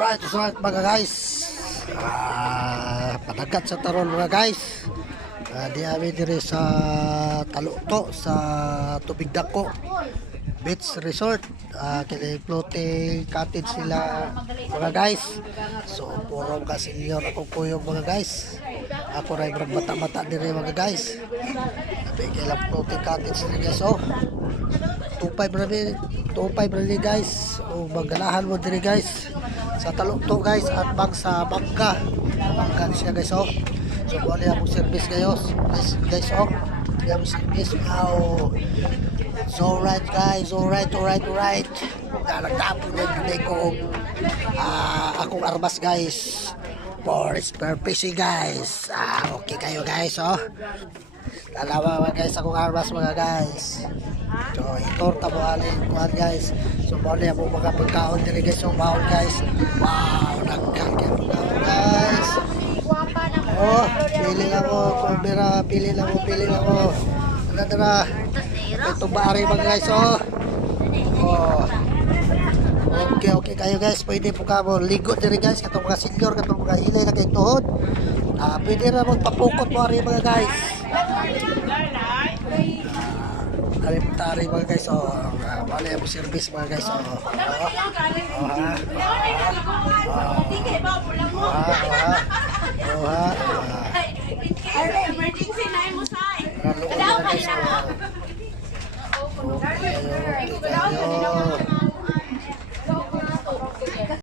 Alright mga guys. Padagat sa taron mga guys. Di amin diri sa Talukto sa Tubig Dako Beach Resort. Kini floating cottage sila mga guys. So puro ka senior ako kuyog mga guys. Ako ray bata-bata diri mga guys. Bigay lang floating cottage nila guys. Oh. 2.5 rali guys. O magalahan mo diri guys sa Talukto guys at bang sa Bangka. Bangka siya guys oh. So boleh ako service guys oh. Yung service wow. So alright guys, alright. Nagtapo na din ko akong armas guys. For spare fishing guys. Okay kayo guys oh. Dalawa mga guys akong armas mga guys. So itorta mo alin kuhan guys. So boleh ako mga pagkaon diri guys so bawal guys. Wow, nagkakit guys. Oh, pili lang mo. Tara. Ito bari mga guys oh. Oh. Okay kayo guys. Pwede po ka mo ligo diri guys katong mga senior, katong mga hilay na kay tuhod. Pwede ra magpapukot mo ari mga guys. Tari mga guys oh. Wala yung service mga guys oh.